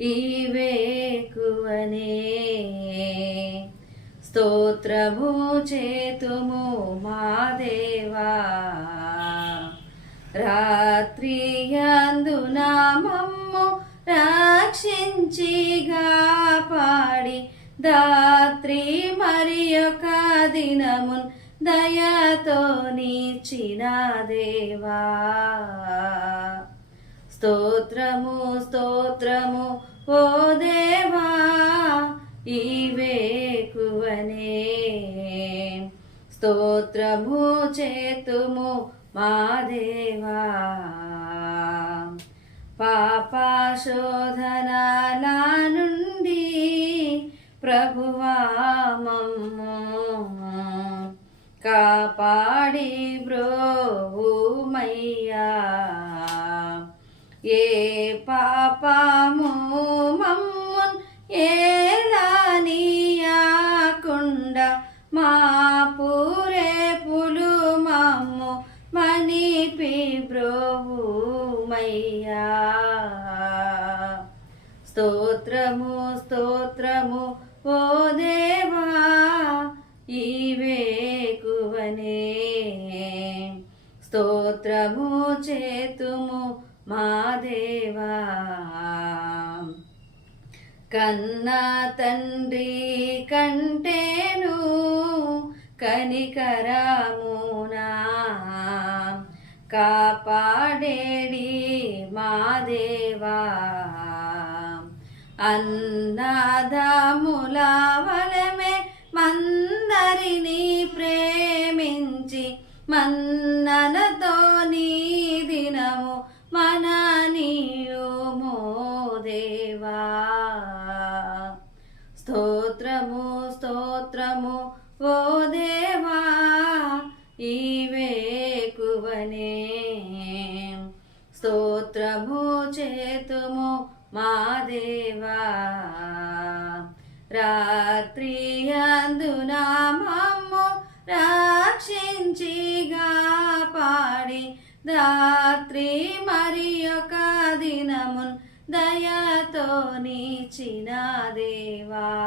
ఈవేకువనే స్తోత్రము చేతుము మా దేవా. రాత్రి అందున మమ్ము రక్షించిగా పాడి దాత్రి మరి ఒక దినమున్ దయతో నీచిన దేవా. స్తోత్రము స్తోత్రము ఓ దేవా ఈవేకువనే స్తోత్రము చేతుము మా దేవా. పాపాశోధనాల నుండి ప్రభువా మమ్ము. కాపాడి బ్రోమయ్యా ఏ పాపము మమ్మున్ మా పూరే పులు మమ్ము మణిపి బ్రోమయ్యా స్తోత్రము స్తోత్రము ఓ దేవా ఈవేకువనే స్తోత్రము చేతుము మా దేవా. కన్నా తండ్రి కంటేను కనికరమునా. కాపాడేడి మా దేవా. అన్నదముల వలమే మందరిని ప్రేమించి మన్ననతో స్తోత్రము స్తోత్రము ఓ దేవా ఈవేకువనే స్తోత్రము చేతుము మా దేవా. రాత్రి అందునా మమ్ము రక్షించిగా పాడి దాత్రి మరి ఒక దినమున్ దయతో నీచిన దేవా.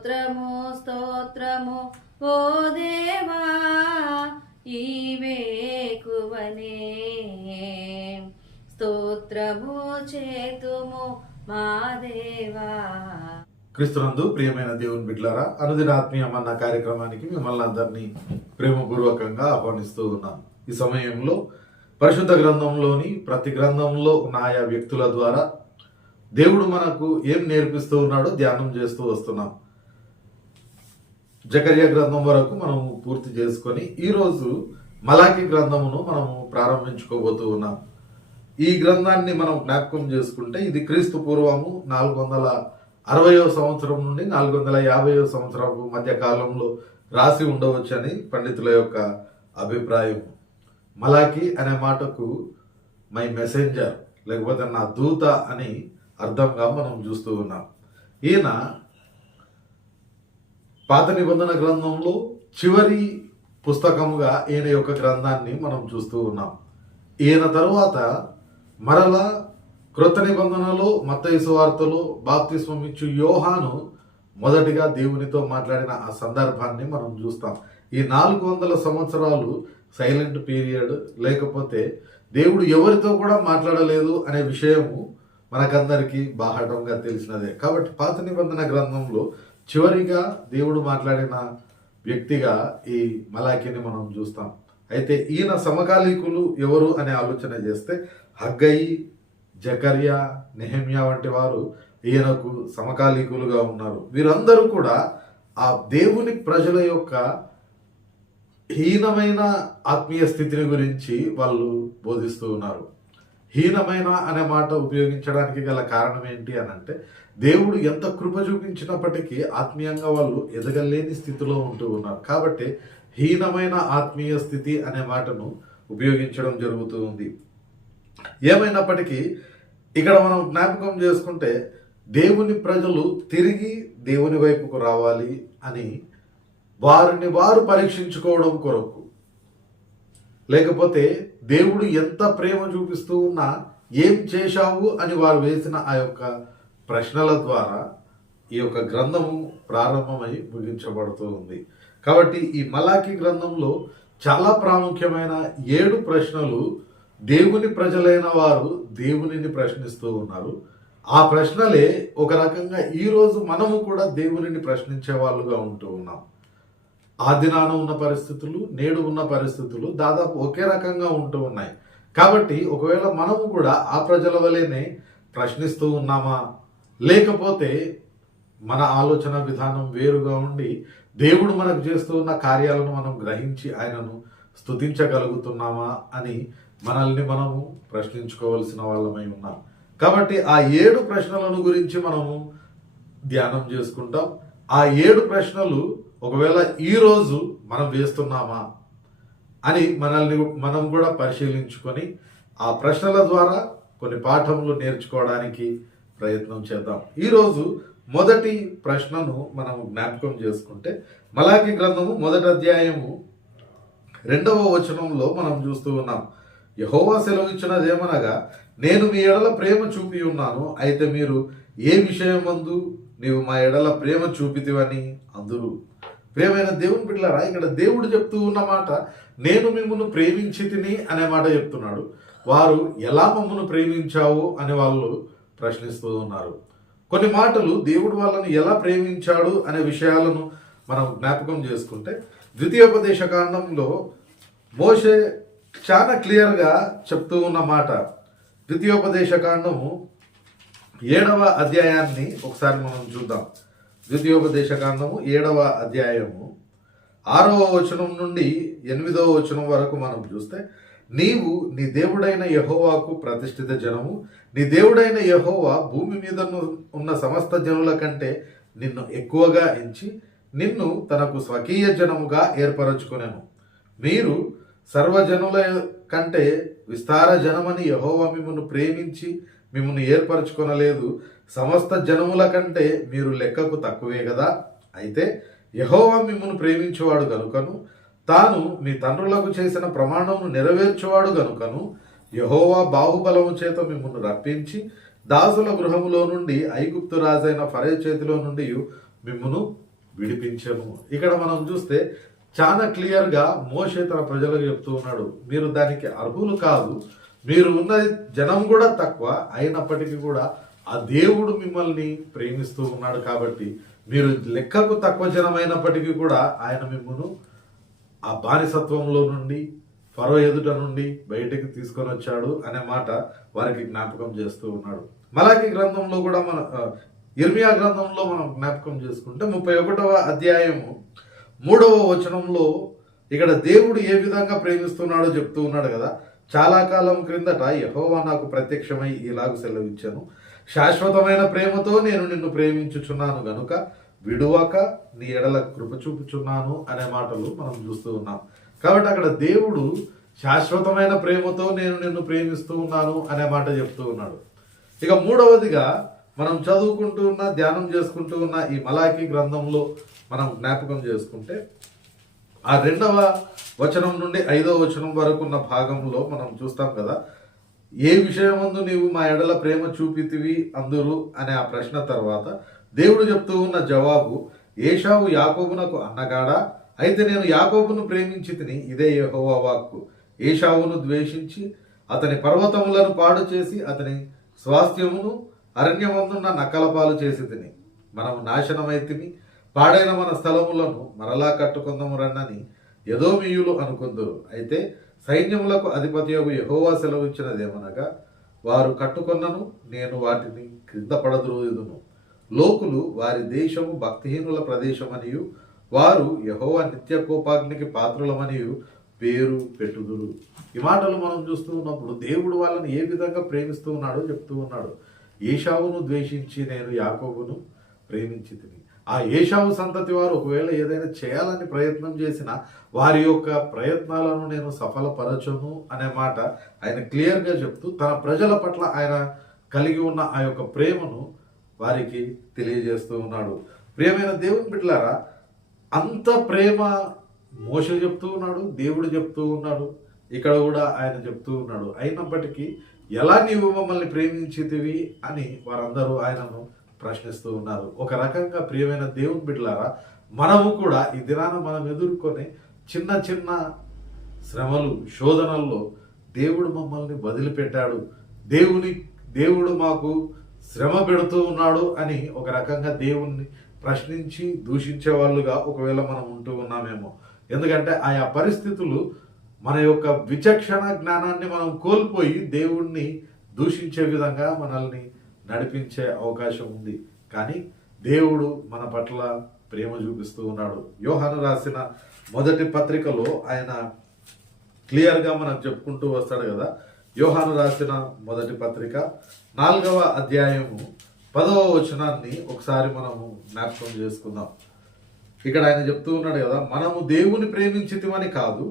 స్తోత్రము స్తోత్రము ఓ దేవా ఈవేకువనే స్తోత్రము చేతుము మా దేవా. క్రీస్తునందు ప్రియమైన దేవుని బిడ్లారా అనుదినాత్మీయమన్న కార్యక్రమానికి మిమ్మల్ని అందరినీ ప్రేమపూర్వకంగా ఆహ్వానిస్తూ ఉన్నాం. ఈ సమయంలో పరిశుద్ధ గ్రంథంలోని ప్రతి గ్రంథంలో ఉన్న ఆయా వ్యక్తుల ద్వారా దేవుడు మనకు ఏం నేర్పిస్తూ ఉన్నాడో ధ్యానం చేస్తూ వస్తున్నాం. జకర్య గ్రంథం వరకు మనం పూర్తి చేసుకొని ఈరోజు మలాకి గ్రంథమును మనము ప్రారంభించుకోబోతూ ఉన్నాం. ఈ గ్రంథాన్ని మనం జ్ఞాపకం చేసుకుంటే ఇది క్రీస్తు పూర్వము నాలుగు వందల అరవయో సంవత్సరం నుండి నాలుగు వందల యాభైయో సంవత్సరపు మధ్య కాలంలో రాసి ఉండవచ్చని పండితుల యొక్క అభిప్రాయం. మలాకి అనే మాటకు మై మెసెంజర్ లేకపోతే నా దూత అని అర్థంగా మనం చూస్తూ ఉన్నాం. ఈయన పాత నిబంధన గ్రంథంలో చివరి పుస్తకముగా ఈయన యొక్క గ్రంథాన్ని మనం చూస్తూ ఉన్నాం. ఈయన తరువాత మరలా క్రొత్త నిబంధనలో మత్తయి వార్తలో బాప్తిస్మం ఇచ్చు యోహాను మొదటిగా దేవునితో మాట్లాడిన ఆ సందర్భాన్ని మనం చూస్తాం. ఈ నాలుగు వందల సంవత్సరాలు సైలెంట్ పీరియడ్ లేకపోతే దేవుడు ఎవరితో కూడా మాట్లాడలేదు అనే విషయము మనకందరికీ బాహటంగా తెలిసినదే. కాబట్టి పాత నిబంధన గ్రంథంలో చివరిగా దేవుడు మాట్లాడిన వ్యక్తిగా ఈ మలాఖీని మనం చూస్తాం. అయితే ఈయన సమకాలీకులు ఎవరు అనే ఆలోచన చేస్తే హగ్గయి జకర్యా నెహమ్యా వంటి వారు ఈయనకు సమకాలీకులుగా ఉన్నారు. వీరందరూ కూడా ఆ దేవుని ప్రజల యొక్క హీనమైన ఆత్మీయ స్థితిని గురించి వాళ్ళు బోధిస్తూ ఉన్నారు. హీనమైన అనే మాట ఉపయోగించడానికి గల కారణం ఏంటి అని అంటే దేవుడు ఎంత కృప చూపించినప్పటికీ ఆత్మీయంగా వాళ్ళు ఎదగలేని స్థితిలో ఉంటూ ఉన్నారు. కాబట్టి హీనమైన ఆత్మీయ స్థితి అనే మాటను ఉపయోగించడం జరుగుతూ ఉంది. ఏమైనప్పటికీ ఇక్కడ మనం జ్ఞాపకం చేసుకుంటే దేవుని ప్రజలు తిరిగి దేవుని వైపుకు రావాలి అని వారిని వారు పరీక్షించుకోవడం కొరకు. లేకపోతే దేవుడు ఎంత ప్రేమ చూపిస్తూ ఉన్నా ఏం చేశావు అని వారు వేసిన ఆ యొక్క ప్రశ్నల ద్వారా ఈ యొక్క గ్రంథము ప్రారంభమై ముగించబడుతూ ఉంది. కాబట్టి ఈ మలాఖీ గ్రంథంలో చాలా ప్రాముఖ్యమైన ఏడు ప్రశ్నలు దేవుని ప్రజలైన వారు దేవునిని ప్రశ్నిస్తూ ఉన్నారు. ఆ ప్రశ్నలే ఒక రకంగా ఈరోజు మనము కూడా దేవునిని ప్రశ్నించే వాళ్ళుగా ఉంటూ ఉన్నాం. ఆ దినాన ఉన్న పరిస్థితులు నేడు ఉన్న పరిస్థితులు దాదాపు ఒకే రకంగా ఉంటూ ఉన్నాయి. కాబట్టి ఒకవేళ మనము కూడా ఆ ప్రజల వలెనే ప్రశ్నిస్తూ ఉన్నామా? లేకపోతే మన ఆలోచన విధానం వేరుగా ఉండి దేవుడు మనకు చేస్తూ ఉన్న కార్యాలను మనం గ్రహించి ఆయనను స్తుతించగలుగుతున్నామా అని మనల్ని మనము ప్రశ్నించుకోవలసిన వాళ్ళమై ఉన్నాం. కాబట్టి ఆ ఏడు ప్రశ్నలను గురించి మనము ధ్యానం చేసుకుంటాం. ఆ ఏడు ప్రశ్నలు ఒకవేళ ఈరోజు మనం వేస్తున్నామా అని మనల్ని మనం కూడా పరిశీలించుకొని ఆ ప్రశ్నల ద్వారా కొన్ని పాఠములు నేర్చుకోవడానికి ప్రయత్నం చేద్దాం. ఈరోజు మొదటి ప్రశ్నను మనం జ్ఞాపకం చేసుకుంటే మలాకి గ్రంథము మొదటి అధ్యాయము రెండవ వచనంలో మనం చూస్తూ ఉన్నాం. యహోవా సెలవిచ్చినదేమనగా నేను మీ ఎడల ప్రేమ చూపి ఉన్నాను అయితే మీరు ఏ విషయమందు నీవు మా ఎడల ప్రేమ చూపితివని అందరూ. ప్రేమైన దేవుని బిడ్డలారా ఇక్కడ దేవుడు చెప్తూ ఉన్న మాట నేను మిమ్మల్ని ప్రేమించి తిని అనే మాట చెప్తున్నాడు. వారు ఎలా మమ్మల్ని ప్రేమించావు అని వాళ్ళు ప్రశ్నిస్తూ ఉన్నారు. కొన్ని మాటలు దేవుడు వాళ్ళని ఎలా ప్రేమించాడు అనే విషయాలను మనం జ్ఞాపకం చేసుకుంటే ద్వితీయోపదేశ కాండంలో మోసే చాలా క్లియర్గా చెప్తూ ఉన్న మాట ద్వితీయోపదేశ కాండము ఏడవ అధ్యాయాన్ని ఒకసారి మనం చూద్దాం. ద్వితీయోపదేశకాండము ఏడవ అధ్యాయము. ఆరవ వచనం నుండి ఎనిమిదవ వచనం వరకు మనం చూస్తే నీవు నీ దేవుడైన యహోవాకు ప్రతిష్ఠిత జనము. నీ దేవుడైన యహోవా భూమి మీద ఉన్న సమస్త జనుల కంటే నిన్ను ఎక్కువగా ఎంచి నిన్ను తనకు స్వకీయ జనముగా ఏర్పరచుకునేను. మీరు సర్వజనుల కంటే విస్తార జనమని యహోవా మిమ్మల్ని ప్రేమించి మిమ్మల్ని ఏర్పరచుకొనలేదు. సమస్త జనముల కంటే మీరు లెక్కకు తక్కువే కదా అయితే యహోవా మిమ్మును ప్రేమించేవాడు గనుకను తాను మీ తండ్రులకు చేసిన ప్రమాణమును నెరవేర్చువాడు గనుకను యహోవా బాహుబలము చేత మిమ్మల్ని రప్పించి దాసుల గృహములో నుండి ఐగుప్తు రాజైన ఫరే చేతిలో నుండి మిమ్మును విడిపించను. ఇక్కడ మనం చూస్తే చాలా క్లియర్గా మోషే తన ప్రజలకు చెప్తూ ఉన్నాడు మీరు దానికి అర్హులు కాదు మీరు ఉన్న జనం కూడా తక్కువ అయినప్పటికీ కూడా ఆ దేవుడు మిమ్మల్ని ప్రేమిస్తూ ఉన్నాడు కాబట్టి మీరు లెక్కకు తక్కువ జనమైనప్పటికీ కూడా ఆయన మిమ్మల్ని ఆ బానిసత్వంలో నుండి ఫరో ఎదుట నుండి బయటకు తీసుకొని వచ్చాడు అనే మాట వారికి జ్ఞాపకం చేస్తూ ఉన్నాడు. మలాకి గ్రంథంలో కూడా మన ఇర్మియా గ్రంథంలో మనం జ్ఞాపకం చేసుకుంటే ముప్పై ఒకటవ అధ్యాయము మూడవ వచనంలో ఇక్కడ దేవుడు ఏ విధంగా ప్రేమిస్తున్నాడో చెప్తూ ఉన్నాడు కదా. చాలా కాలం క్రిందట యహోవా నాకు ప్రత్యక్షమై ఇలాగ సెలవిచ్చాను. శాశ్వతమైన ప్రేమతో నేను నిన్ను ప్రేమించుచున్నాను గనుక విడువక నీ ఎడల కృప చూపుచున్నాను అనే మాటలు మనం చూస్తూ ఉన్నాం. కాబట్టి అక్కడ దేవుడు శాశ్వతమైన ప్రేమతో నేను నిన్ను ప్రేమిస్తూ ఉన్నాను అనే మాట చెప్తూ ఉన్నాడు. ఇక మూడవదిగా మనం చదువుకుంటూ ఉన్న ధ్యానం చేసుకుంటూ ఉన్న ఈ మలాఖీ గ్రంథంలో మనం జ్ఞాపకం చేసుకుంటే ఆ రెండవ వచనం నుండి ఐదవ వచనం వరకు ఉన్న భాగంలో మనం చూస్తాం కదా ఏ విషయమందు నీవు మా ఎడల ప్రేమ చూపితివి అందురు అనే ఆ ప్రశ్న తర్వాత దేవుడు చెప్తూ ఉన్న జవాబు ఏషావు యాకోబునకు అన్నగాడా? అయితే నేను యాకోబును ప్రేమించి తిని ఇదే యహోవా వాక్కు. ఏషావును ద్వేషించి అతని పర్వతములను పాడు చేసి అతని స్వాస్థ్యమును అరణ్యమందున్న నక్కలపాలు చేసి తిని. మనము నాశనమైతిని పాడైన మన స్థలములను మరలా కట్టుకుందాము రన్నని యదోమీయులు అనుకుందరు. అయితే సైన్యములకు అధిపతియోగు యహోవా సెలవు ఇచ్చినదేమనగా వారు కట్టుకొన్నను నేను వాటిని క్రింద పడద్రోయుదును. లోకులు వారి దేశము భక్తిహీనుల ప్రదేశమనియు వారు యహోవా నిత్య కోపాగ్నికి పాత్రులమనియు పేరు పెట్టుదురు. ఈ మాటలు మనం చూస్తూ ఉన్నప్పుడు దేవుడు వాళ్ళని ఏ విధంగా ప్రేమిస్తూ ఉన్నాడో చెప్తూ ఉన్నాడు. ఏషావును ద్వేషించి నేను యాకోబును ప్రేమించి తిని ఆ ఏషావు సంతతి వారు ఒకవేళ ఏదైనా చేయాలని ప్రయత్నం చేసినా వారి యొక్క ప్రయత్నాలను నేను సఫలపరచను అనే మాట ఆయన క్లియర్గా చెప్తూ తన ప్రజల పట్ల ఆయన కలిగి ఉన్న ఆ యొక్క ప్రేమను వారికి తెలియజేస్తూ ఉన్నాడు. ప్రియమైన దేవుని బిడ్డలారా అంత ప్రేమ మోష చెప్తూ ఉన్నాడు దేవుడు చెప్తూ ఉన్నాడు ఇక్కడ కూడా ఆయన చెప్తూ ఉన్నాడు. అయినప్పటికీ ఎలా నీవు మమ్మల్ని ప్రేమించితివి అని వారందరూ ఆయనను ప్రశ్నిస్తూ ఉన్నారు. ఒక రకంగా ప్రియమైన దేవుని బిడ్డలారా మనము కూడా ఈ దినాన మనం ఎదుర్కొనే చిన్న చిన్న శ్రమలు శోధనల్లో దేవుడు మమ్మల్ని వదిలిపెట్టాడు. దేవుని దేవుడు మాకు శ్రమ పెడుతూ ఉన్నాడు అని ఒక రకంగా దేవుణ్ణి ప్రశ్నించి దూషించే వాళ్ళుగా ఒకవేళ మనం ఉంటూ ఉన్నామేమో. ఎందుకంటే ఆయా పరిస్థితులు మన యొక్క విచక్షణ జ్ఞానాన్ని మనం కోల్పోయి దేవుణ్ణి దూషించే విధంగా మనల్ని నడిపించే అవకాశం ఉంది. కానీ దేవుడు మన పట్ల ప్రేమ చూపిస్తూ ఉన్నాడు. యోహాను రాసిన మొదటి పత్రికలో ఆయన క్లియర్గా మనం చెప్పుకుంటూ వస్తాడు కదా. యోహాను రాసిన మొదటి పత్రిక నాలుగవ అధ్యాయము పదవ వచనాన్ని ఒకసారి మనము జ్ఞాపకం చేసుకుందాం. ఇక్కడ ఆయన చెప్తూ ఉన్నాడు కదా మనము దేవుని ప్రేమించితిమని కాదు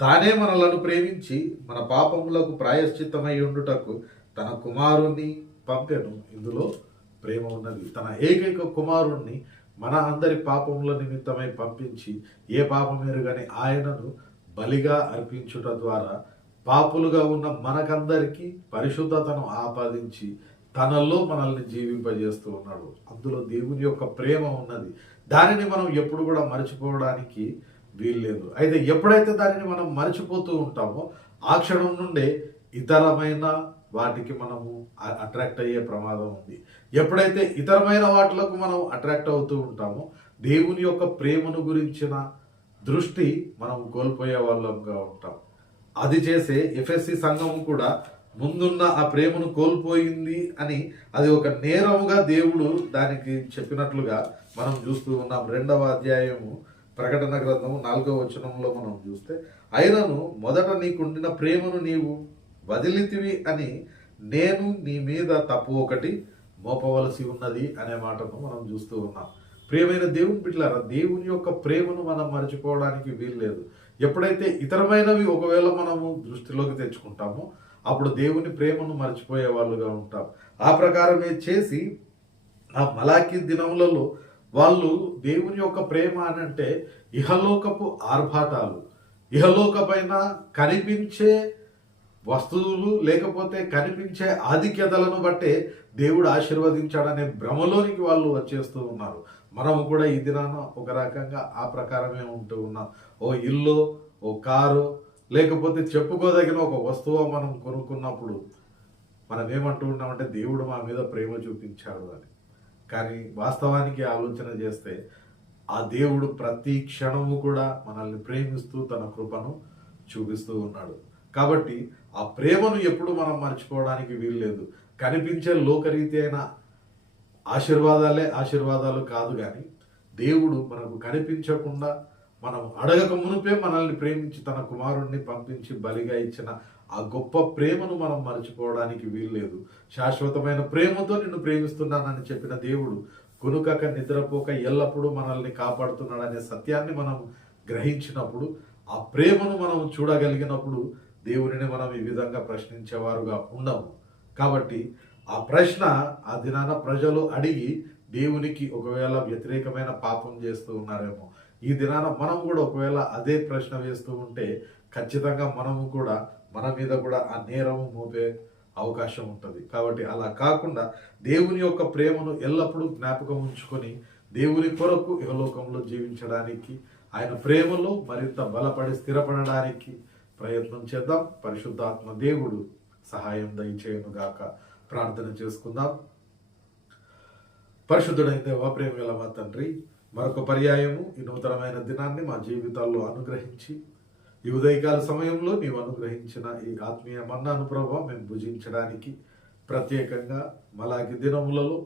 తానే మనలను ప్రేమించి మన పాపములకు ప్రాయశ్చిత్తమై ఉండుటకు తన కుమారుణ్ణి పంపెను ఇందులో ప్రేమ ఉన్నది. తన ఏకైక కుమారుణ్ణి మన అందరి పాపముల నిమిత్తమై పంపించి ఏ పాపం ఎరుగని ఆయనను బలిగా అర్పించుట ద్వారా పాపులుగా ఉన్న మనకందరికీ పరిశుద్ధతను ఆపాదించి తనలో మనల్ని జీవింపజేస్తూ ఉన్నాడు. అందులో దేవుని యొక్క ప్రేమ ఉన్నది. దానిని మనం ఎప్పుడు కూడా మర్చిపోవడానికి వీల్లేదు. అయితే ఎప్పుడైతే దానిని మనం మర్చిపోతూ ఉంటామో ఆ క్షణం నుండే ఇతరమైన వాటికి మనము అట్రాక్ట్ అయ్యే ప్రమాదం ఉంది. ఎప్పుడైతే ఇతరమైన వాటిలకు మనం అట్రాక్ట్ అవుతూ ఉంటామో దేవుని యొక్క ప్రేమను గురించిన దృష్టి మనం కోల్పోయే వాళ్ళంగా ఉంటాం. అది చేసే ఎఫ్ఎస్సి సంఘం కూడా ముందున్న ఆ ప్రేమను కోల్పోయింది అని అది ఒక నేరముగా దేవుడు దానికి చెప్పినట్లుగా మనం చూస్తూ ఉన్నాం. రెండవ అధ్యాయము ప్రకటన గ్రంథము నాలుగవ వచనంలో మనం చూస్తే అయినను మొదట నీకుండిన ప్రేమను నీవు వదిలితివి అని నేను నీ మీద తప్పు ఒకటి మోపవలసి ఉన్నది అనే మాటను మనం చూస్తూ ఉన్నాం. ప్రియమైన దేవుని బిడ్డలారా దేవుని యొక్క ప్రేమను మనం మర్చిపోవడానికి వీల్లేదు. ఎప్పుడైతే ఇతరమైనవి ఒకవేళ మనము దృష్టిలోకి తెచ్చుకుంటామో అప్పుడు దేవుని ప్రేమను మర్చిపోయే వాళ్ళుగా ఉంటాం. ఆ ప్రకారమే చేసి ఆ మలాకి దినములలో వాళ్ళు దేవుని యొక్క ప్రేమ అని అంటే ఇహలోకపు ఆర్భాటాలు ఇహలోకపైన కనిపించే వస్తువులు లేకపోతే కనిపించే ఆధిక్యతలను బట్టే దేవుడు ఆశీర్వదించాడనే భ్రమలోనికి వాళ్ళు వచ్చేస్తూ ఉన్నారు. మనము కూడా ఈ దినాన ఒక రకంగా ఆ ప్రకారమే ఉంటూ ఉన్నాం. ఓ ఇల్లు ఓ కారు లేకపోతే చెప్పుకోదగిన ఒక వస్తువు మనం కొనుక్కున్నప్పుడు మనం ఏమంటూ ఉన్నామంటే దేవుడు మా మీద ప్రేమ చూపించాడు అని. కానీ వాస్తవానికి ఆలోచన చేస్తే ఆ దేవుడు ప్రతి క్షణము కూడా మనల్ని ప్రేమిస్తూ తన కృపను చూపిస్తూ ఉన్నాడు. కాబట్టి ఆ ప్రేమను ఎప్పుడు మనం మర్చిపోవడానికి వీల్లేదు కనిపించే లోకరీతి అయిన ఆశీర్వాదాలే ఆశీర్వాదాలు కాదు కానీ దేవుడు మనకు కనిపించకుండా మనం అడగక మునుపే మనల్ని ప్రేమించి తన కుమారుణ్ణి పంపించి బలిగా ఇచ్చిన ఆ గొప్ప ప్రేమను మనం మర్చిపోవడానికి వీల్లేదు శాశ్వతమైన ప్రేమతో నిన్ను ప్రేమిస్తున్నానని చెప్పిన దేవుడు కొనుకక నిద్రపోక ఎల్లప్పుడూ మనల్ని కాపాడుతున్నాడనే సత్యాన్ని మనం గ్రహించినప్పుడు ఆ ప్రేమను మనం చూడగలిగినప్పుడు దేవునిని మనం ఈ విధంగా ప్రశ్నించేవారుగా ఉండము కాబట్టి ఆ ప్రశ్న ఆ దినాన ప్రజలు అడిగి దేవునికి ఒకవేళ వ్యతిరేకమైన పాపం చేస్తూ ఉన్నారేమో ఈ దినాన మనం కూడా ఒకవేళ అదే ప్రశ్న వేస్తూ ఉంటే ఖచ్చితంగా మనము కూడా మన మీద కూడా ఆ నేరము మోపే అవకాశం ఉంటుంది. కాబట్టి అలా కాకుండా దేవుని యొక్క ప్రేమను ఎల్లప్పుడూ జ్ఞాపకం ఉంచుకొని దేవుని కొరకు ఇహలోకంలో జీవించడానికి ఆయన ప్రేమలో మరింత బలపడి స్థిరపడడానికి ప్రయత్నం చేద్దాం. పరిశుద్ధాత్మ దేవుడు సహాయం దయచేయను గాక ప్రార్థన చేసుకుందాం. పరిశుద్ధుడైన దేవ ప్రేమ మా తండ్రి మరొక పర్యాయము ఈ నూతనమైన దినాన్ని మా జీవితాల్లో అనుగ్రహించి ఈ ఉదయకాల సమయంలో నీవు అనుగ్రహించిన ఈ ఆత్మీయ మన్నాను ప్రభావ మేము భుజించడానికి ప్రత్యేకంగా మలాకి దినములలో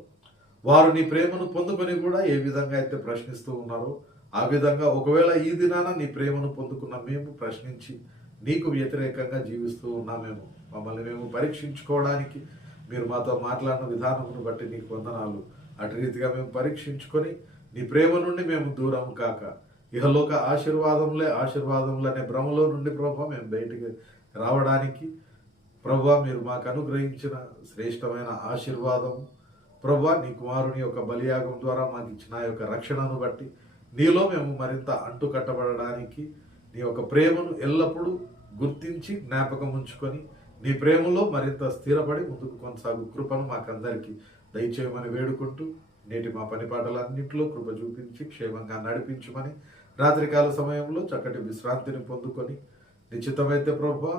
వారు నీ ప్రేమను పొందుకొని కూడా ఏ విధంగా అయితే ప్రశ్నిస్తూ ఉన్నారో ఆ విధంగా ఒకవేళ ఈ దినాన నీ ప్రేమను పొందుకున్న మేము ప్రశ్నించి నీకు వ్యతిరేకంగా జీవిస్తూ ఉన్నామేమో మమ్మల్ని మేము పరీక్షించుకోవడానికి మీరు మాతో మాట్లాడిన విధానమును బట్టి నీకు వందనాలు. అటు రీతిగా మేము పరీక్షించుకొని నీ ప్రేమ నుండి మేము దూరం కాక ఇహలోక ఆశీర్వాదంలే ఆశీర్వాదంలో అనే భ్రమలో నుండి ప్రభావ మేము బయటికి రావడానికి ప్రభా మీరు మాకు అనుగ్రహించిన శ్రేష్టమైన ఆశీర్వాదం ప్రభా నీ కుమారుని యొక్క బలియాగం ద్వారా మాకు ఇచ్చిన యొక్క రక్షణను బట్టి నీలో మేము మరింత అంటుకట్టబడడానికి నీ యొక్క ప్రేమను ఎల్లప్పుడూ గుర్తించి జ్ఞాపకం ఉంచుకొని నీ ప్రేమలో మరింత స్థిరపడి ముందుకు కొనసాగు కృపను మాకందరికీ దయచేయమని వేడుకుంటూ నేటి మా పని పాటలన్నింటిలో కృప చూపించి క్షేమంగా నడిపించమని రాత్రికాల సమయంలో చక్కటి విశ్రాంతిని పొందుకొని నిశ్చితమైతే ప్రభా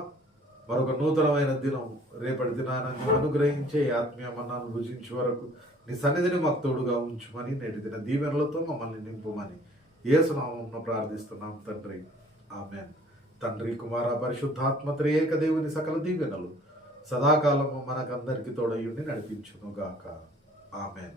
మరొక నూతనమైన దినం రేపటి దినాన్ని అనుగ్రహించే ఆత్మీయ మన్నాను భుజించే వరకు నీ సన్నిధిని మాకు తోడుగా ఉంచుమని నేటి దిన దీవెనలతో మమ్మల్ని నింపుమని ఏసునామంలో ప్రార్థిస్తున్నాం తండ్రి. ఆమెన్. తండ్రి కుమార పరిశుద్ధాత్మ త్రేక దేవుని సకల దీవెనలు సదాకాలము మనకందరికి తోడయుండి నడిపించునుగాక. ఆమెన్.